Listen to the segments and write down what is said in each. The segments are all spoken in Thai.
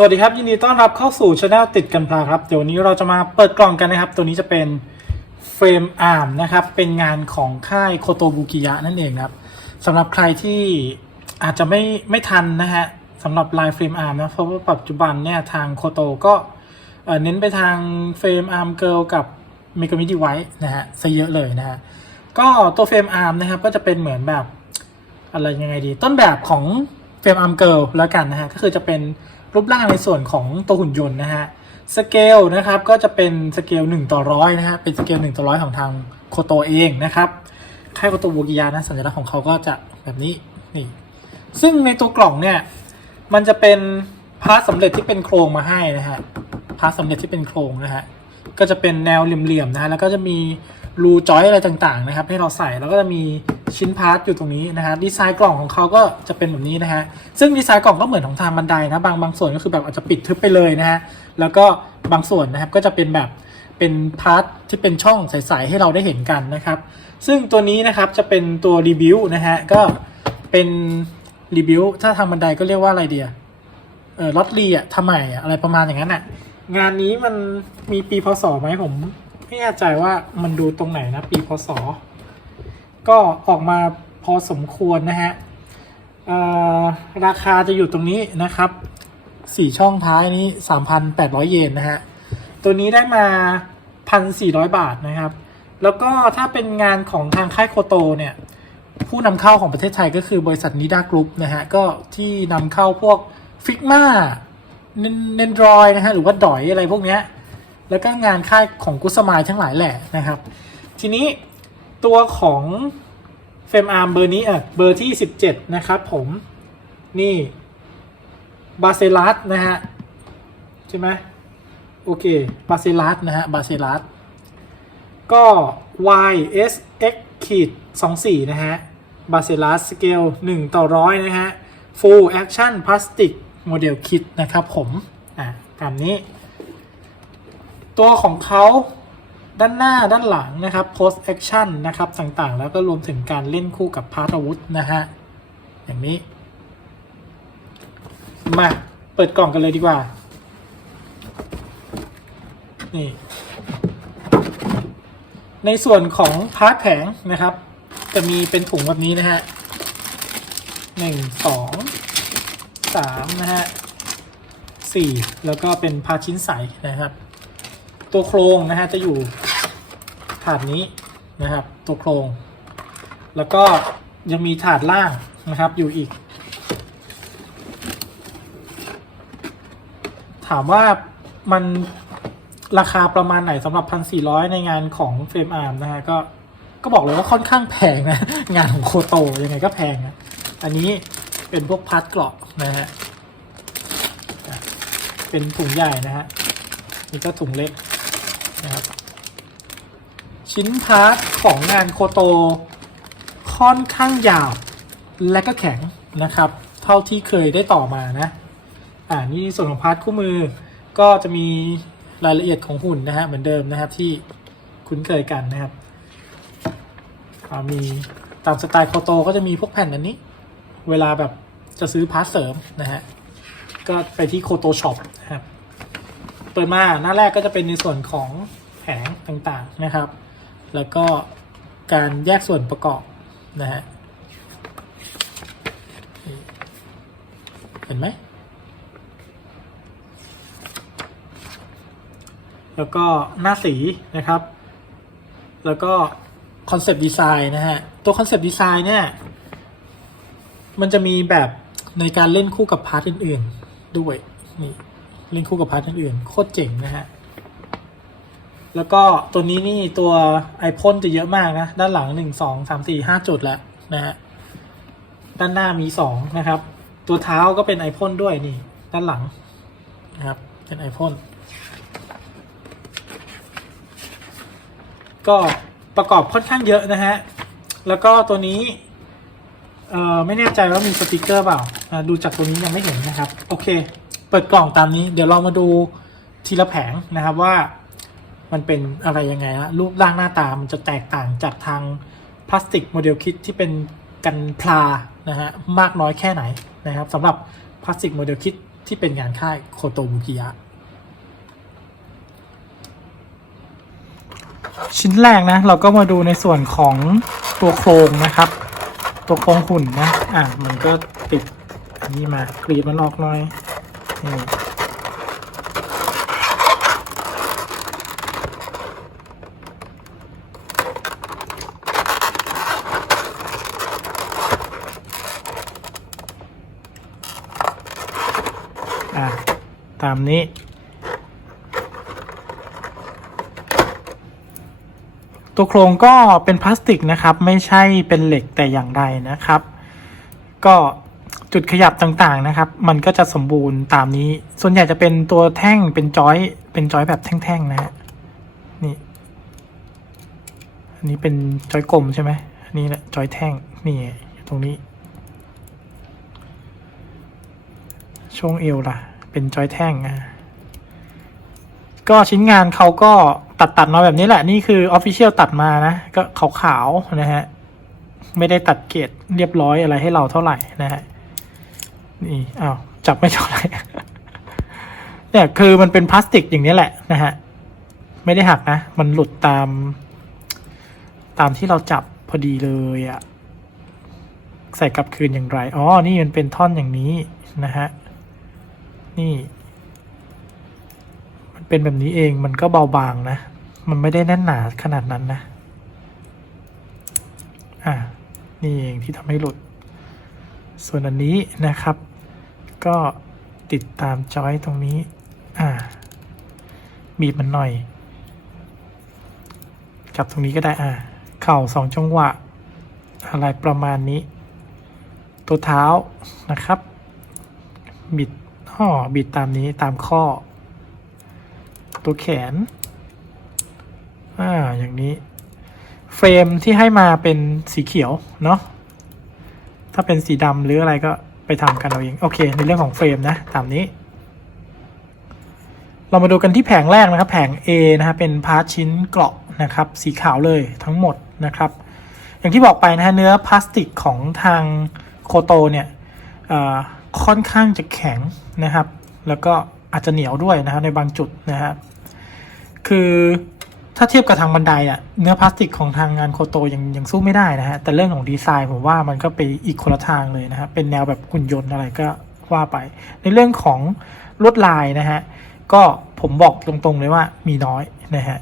สวัสดีครับ ยินดีต้อนรับเข้าสู่ช anel ติดกันพลาครับ เดี๋ยววันนี้เราจะมาเปิดกล่องกันนะครับ ตัวนี้จะเป็นเฟรมอาร์มนะครับ เป็นงานของค่ายโคโตบุกิยะนั่นเองครับสำหรับใครที่อาจจะไม่ไม่ทันนะฮะสำหรับลายเฟรมอาร์มนะเพราะว่าปัจจุบันเนี่ยทางโคโตก็เน้นไปทางเฟรมอาร์มเกิลกับเมกามิดีไวท์นะฮะซะเยอะเลยนะฮะก็ตัวเฟรมอาร์มนะครับก็จะเป็นเหมือนแบบอะไรยังไงดี ต้นแบบของเฟรมอาร์มเกิลแล้วกันนะฮะก็คือจะเป็น รูปร่างในส่วนของตัวหุ่นยนต์นะฮะสเกลนะครับก็จะเป็นสเกล1ต่อร้อยนะฮะเป็นสเกล1ต่อร้อยของทางโคโตเองนะครับค่ายโคโตโบกิยานะสัญลักษณ์ของเขาก็จะแบบนี้นี่ซึ่งในตัวกล่องเนี่ยมันจะเป็นพาร์ทสำเร็จที่เป็นโครงมาให้นะฮะพาร์ทสำเร็จที่เป็นโครงนะฮะ ก็จะเป็นแนวเหลี่ยมๆนะฮะแล้วก็จะมีรูจอยอะไรต่างๆนะครับ ให้เราใส่แล้วก็จะมีชิ้นพาร์ทอยู่ตรงนี้นะฮะดีไซน์กล่องของเขาก็จะเป็นแบบนี้นะฮะซึ่งดีไซน์กล่องก็เหมือนของทางบันไดนะบางบางส่วนก็คือแบบอาจจะปิดทึบไปเลยนะฮะแล้วก็บางส่วนนะครับก็จะเป็นแบบเป็นพาร์ทที่เป็นช่องใสๆให้เราได้เห็นกันนะครับ ซึ่งตัวนี้นะครับจะเป็นตัวรีวิวนะฮะก็เป็นรีวิวถ้าทางบันไดก็เรียกว่าอะไรเดียเออลอตลีอะทำไมอะอะไรประมาณอย่างนั้นอะ งานนี้มันมีปีพศไหมผมไม่แน่ใจว่ามันดูตรงไหนนะ ปีพศ ก็ออกมาพอสมควรนะฮะราคาจะอยู่ตรงนี้นะครับสี่ช่องท้ายนี้สามพันแปดร้อยเยนนะฮะ ตัวนี้ได้มาพันสี่ร้อยบาทนะครับ แล้วก็ถ้าเป็นงานของทางค่ายโคโตเนี่ย ผู้นำเข้าของประเทศไทยก็คือบริษัทนิดากรุ๊ปนะฮะ ก็ที่นำเข้าพวกฟิกมา เนนดรอยนะฮะหรือว่าดอยอะไรพวกเนี้ยแล้วก็งานค่ายของกุสมายทั้งหลายแหละนะครับ ทีนี้ตัวของเฟรมอาร์มเบอร์นี้อะเบอร์ที่ 17 นะครับผมนี่บาเซลัสนะฮะใช่ไหมโอเคบาเซลัสนะฮะบาเซลัสก็ y s x ขีด24 นะฮะบาเซลัสสเกล1 ต่อร้อยนะฮะ full action plastic model kit นะครับผมอะตามนี้ ตัวของเขาด้านหน้าด้านหลังนะครับ post action นะครับต่างๆ แล้วก็รวมถึงการเล่นคู่กับพาร์ทอาวุธนะฮะอย่างนี้ มาเปิดกล่องกันเลยดีกว่า นี่ ในส่วนของพาร์ทแผงนะครับ จะมีเป็นถุงแบบนี้นะฮะหนึ่งสอง สามนะฮะสี่แล้วก็เป็นพาชิ้นใสนะครับ ตัวโครงนะฮะจะอยู่ถาดนี้นะครับ ตัวโครง แล้วก็ยังมีถาดล่างนะครับอยู่อีก ถามว่ามันราคาประมาณไหนสำหรับพันสี่ร้อยในงานของเฟรมอาร์มนะฮะก็ก็บอกเลยว่าค่อนข้างแพงนะ งานของโคโตยังไงก็แพงนะ อันนี้ เป็นพวกพัดเกราะนะฮะเป็นถุงใหญ่นะฮะนี่ก็ถุงเล็กนะครับชิ้นพาร์ทของงานโคโตค่อนข้างยาวและก็แข็งนะครับ เท่าที่เคยได้ต่อมานะอ่านี่ส่วนของพาร์ทคู่มือก็จะมีรายละเอียดของหุ่นนะฮะเหมือนเดิมนะครับที่คุ้นเคยกันนะครับมีตามสไตล์โคโตก็จะมีพวกแผ่นอันนี้ เวลาแบบจะซื้อพาร์ทเสริมนะฮะ ก็ไปที่โคโตช็อปนะครับ เปิดมาหน้าแรกก็จะเป็นในส่วนของแผงต่างๆนะครับ แล้วก็การแยกส่วนประกอบนะฮะ เห็นไหม แล้วก็หน้าสีนะครับ แล้วก็คอนเซปต์ดีไซน์นะฮะ ตัวคอนเซปต์ดีไซน์เนี่ย มันจะมีแบบในการเล่นคู่กับพาร์ทอื่น ๆ ด้วยนี่เล่นคู่กับพาร์ทอื่นๆโคตรเจ๋งนะฮะแล้วก็ตัวนี้นี่ตัวไอพ่นจะเยอะมากนะ ด้านหลังหนึ่งสองสามสี่ห้าจุดแล้วนะฮะด้านหน้ามีสองนะครับ ตัวเท้าก็เป็นไอพ่นด้วยนี่ ด้านหลังนะครับ เป็นไอพ่นก็ประกอบค่อนข้างเยอะนะฮะ แล้วก็ตัวนี้ เอ่อไม่แน่ใจว่ามีสติกเกอร์เปล่าดูจากตัวนี้ยังไม่เห็นนะครับ โอเค เปิดกล่องตามนี้ เดี๋ยวเรามาดูทีละแผงนะครับว่ามันเป็นอะไรยังไงฮะรูปร่างหน้าตามันจะแตกต่างจากทางพลาสติกโมเดลคิดที่เป็นกันพลานะฮะมากน้อยแค่ไหนนะครับสำหรับพลาสติกโมเดลคิดที่เป็นงานค่ายโคโตบุกิยะชิ้นแรกนะ เราก็มาดูในส่วนของตัวโครงนะครับ ตัวโครงหุ่นนะ อะ มันก็ติดอันนี้มากรีดมันออกหน่อยนี่อะ ตามนี้ ตัวโครงก็เป็นพลาสติกนะครับ ไม่ใช่เป็นเหล็กแต่อย่างใดนะครับ ก็จุดขยับต่างๆนะครับ มันก็จะสมบูรณ์ตามนี้ ส่วนใหญ่จะเป็นตัวแท่งเป็นจอย เป็นจอยแบบแท่งๆนะฮะนี่ อันนี้เป็นจอยกลมใช่ไหมอันนี้แหละจอยแท่งนี่ตรงนี้ ช่วงเอวล่ะ เป็นจอยแท่งอะก็ชิ้นงานเขาก็ ตัดตัดมาแบบนี้แหละ นี่คือออฟฟิเชียลตัดมานะ ก็ขาวๆนะฮะ ไม่ได้ตัดเกรดเรียบร้อยอะไรให้เราเท่าไหร่นะฮะ นี่อ้าวจับไม่เท่าไหร่เนี่ยคือมันเป็นพลาสติกอย่างนี้แหละนะฮะ ไม่ได้หักนะ มันหลุดตาม ตามที่เราจับพอดีเลยอะใส่กลับคืนอย่างไร อ๋อ นี่มันเป็นท่อนอย่างนี้นะฮะ นี่ มันเป็นแบบนี้เอง มันก็เบาบางนะ มันไม่ได้แน่นหนาขนาดนั้นนะ อ่า นี่เองที่ทำให้หลุด ส่วนอันนี้นะครับ ก็ติดตามจอยตรงนี้ อ่า บีบมันหน่อย จับตรงนี้ก็ได้ อ่า เข่าสองจังหวะ อะไรประมาณนี้ ตัวเท้านะครับ บิดห่อบิดตามนี้ตามข้อ ตัวแขน อ่า อย่างนี้ เฟรมที่ให้มาเป็นสีเขียวเนาะ ถ้าเป็นสีดำหรืออะไรก็ไปทำกันเอาเอง โอเค ในเรื่องของเฟรมนะ ตามนี้ เรามาดูกันที่แผงแรกนะครับ แผง A นะครับเป็นพาร์ทชิ้นเกราะนะครับ สีขาวเลยทั้งหมดนะครับ อย่างที่บอกไปนะฮะเนื้อพลาสติกของทางโคโตเนี่ยค่อนข้างจะแข็งนะครับ แล้วก็อาจจะเหนียวด้วยนะครับในบางจุดนะครับคือ ถ้าเทียบกับทางบันไดอะเนื้อพลาสติกของทางงานโคโตยังยังสู้ไม่ได้นะฮะแต่เรื่องของดีไซน์ผมว่ามันก็ไปอีกคนละทางเลยนะครับเป็นแนวแบบหุ่นยนต์อะไรก็ว่าไป ในเรื่องของลวดลายนะฮะก็ผมบอกตรงๆเลยว่ามีน้อยนะฮะ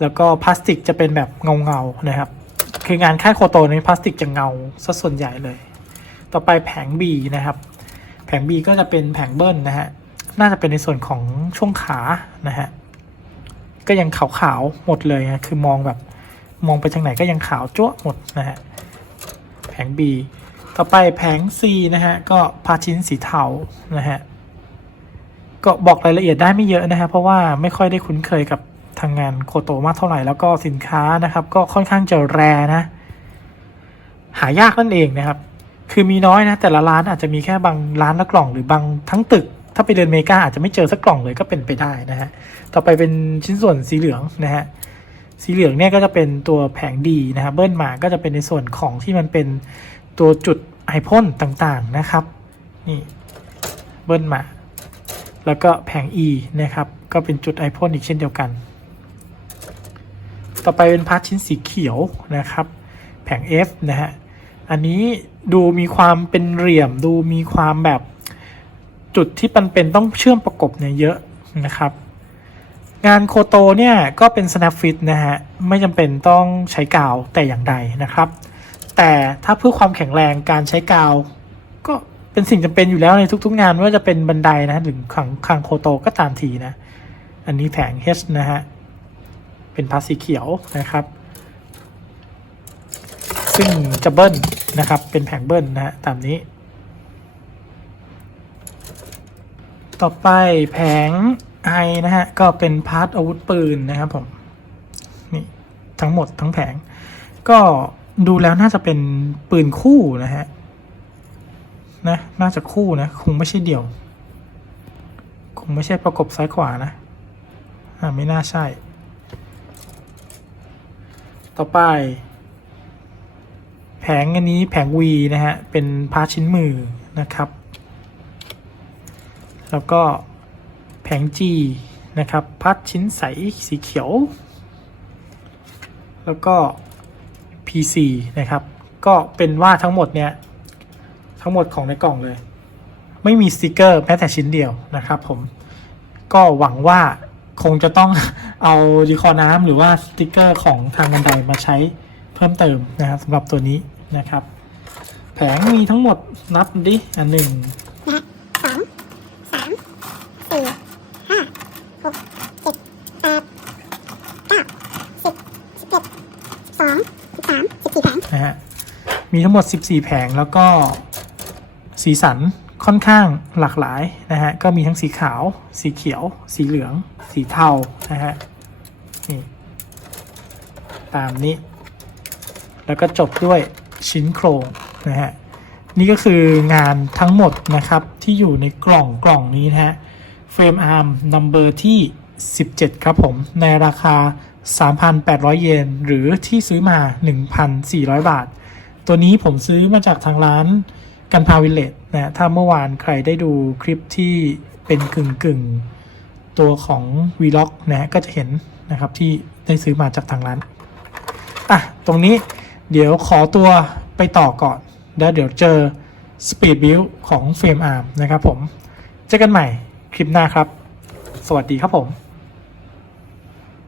แล้วก็พลาสติกจะเป็นแบบเงาๆนะครับ คืองานค่ายโคโตในพลาสติกจะเงาซะส่วนใหญ่เลย ต่อไปแผง B นะครับ แผง B ก็จะเป็นแผงเบิ้ลนะฮะน่าจะเป็นในส่วนของช่วงขานะฮะ ก็ยังขาวๆหมดเลยนะคือมองแบบมองไปทางไหนก็ยังขาวจ้วหมดนะฮะแผง B ต่อไปแผง C นะฮะก็พาชิ้นสีเทานะฮะก็บอกรายละเอียดได้ไม่เยอะนะฮะเพราะว่าไม่ค่อยได้คุ้นเคยกับทางงานโคโตมากเท่าไหร่แล้วก็สินค้านะครับ ก็ค่อนข้างจะแรนะ หายากนั่นเองนะครับ คือมีน้อยนะ แต่ละร้านอาจจะมีแค่บางร้านละกล่องหรือบางทั้งตึก ถ้าไปเดินเมกาอาจจะไม่เจอสักกล่องเลยก็เป็นไปได้นะฮะ ต่อไปเป็นชิ้นส่วนสีเหลืองนะฮะ สีเหลืองเนี่ยก็จะเป็นตัวแผงดีนะฮะเบิ้ลมาก็จะเป็นในส่วนของที่มันเป็นตัวจุดไอพ่นต่างๆนะครับ นี่เบิ้ลมา แล้วก็แผง E นะครับ ก็เป็นจุดไอพ่นอีกเช่นเดียวกัน ต่อไปเป็นพาร์ทชิ้นสีเขียวนะครับ แผง F นะฮะ อันนี้ดูมีความเป็นเหลี่ยมดูมีความแบบ จุดที่มันเป็นต้องเชื่อมประกบเนี่ยเยอะนะครับ งานโคโตเนี่ยก็เป็น snap fit นะฮะ ไม่จำเป็นต้องใช้กาวแต่อย่างใดนะครับ แต่ถ้าเพื่อความแข็งแรงการใช้กาว ก็เป็นสิ่งจำเป็นอยู่แล้วในทุกๆงานไม่ว่าจะเป็นบันไดนะหรือขังคางโคโตก็ตามทีนะ อันนี้แผง H นะฮะ เป็นพาสสีเขียวนะครับซึ่งจะเบิ้ลนะครับ เป็นแผงเบิ้ลนะฮะตามนี้ ต่อไปแผงไอนะฮะ ก็เป็นพาร์ทอาวุธปืนนะครับผม นี่ทั้งหมดทั้งแผง ก็ดูแล้วน่าจะเป็นปืนคู่นะฮะนะน่าจะคู่นะ คงไม่ใช่เดี่ยว คงไม่ใช่ประกบซ้ายขวานะอ่าไม่น่าใช่ ต่อไป แผงอันนี้แผง V นะฮะ เป็นพาร์ทชิ้นมือนะครับ แล้วก็แผง G นะครับ พัดชิ้นใสสีเขียว แล้วก็ PC นะครับ ก็เป็นว่าทั้งหมดเนี่ย ทั้งหมดของในกล่องเลย ไม่มีสติกเกอร์แม้แต่ชิ้นเดียวนะครับผม ก็หวังว่าคงจะต้องเอาดีคอน้ำหรือว่าสติกเกอร์ของทางบันไดมาใช้เพิ่มเติมนะครับสำหรับตัวนี้นะครับ แผงมีทั้งหมดนับดิ อันหนึ่ง นะสองสามสี่ห้าหกเจ็ดแปดเก้าสิบสิบเอ็ดสิบสองสิบสามสิบสี่แผง นะฮะ มีทั้งหมด 14 แผงแล้วก็สีสันค่อนข้างหลากหลายนะฮะ ก็มีทั้งสีขาว สีเขียว สีเหลือง สีเทา นะฮะ นี่ ตามนี้ แล้วก็จบด้วยชิ้นโครงนะฮะ นี่ก็คืองานทั้งหมดนะครับที่อยู่ในกล่องกล่องนี้นะฮะ เฟรมอาร์มนัมเบอร์ที่ 17 ครับผม ในราคา 3,800 เยน หรือที่ซื้อมา 1,400 บาท ตัวนี้ผมซื้อมาจากทางร้านกันพาวิลเลตนะถ้าเมื่อวานใครได้ดูคลิปที่เป็นกึ่งกึ่งตัวของ Vlog นะฮะก็จะเห็นนะครับที่ได้ซื้อมาจากทางร้าน อะ ตรงนี้เดี๋ยวขอตัวไปต่อก่อน แล้วเดี๋ยวเจอ Speed Build ของ Frame Arm นะครับผม เจอกันใหม่คลิปหน้าครับ สวัสดีครับผม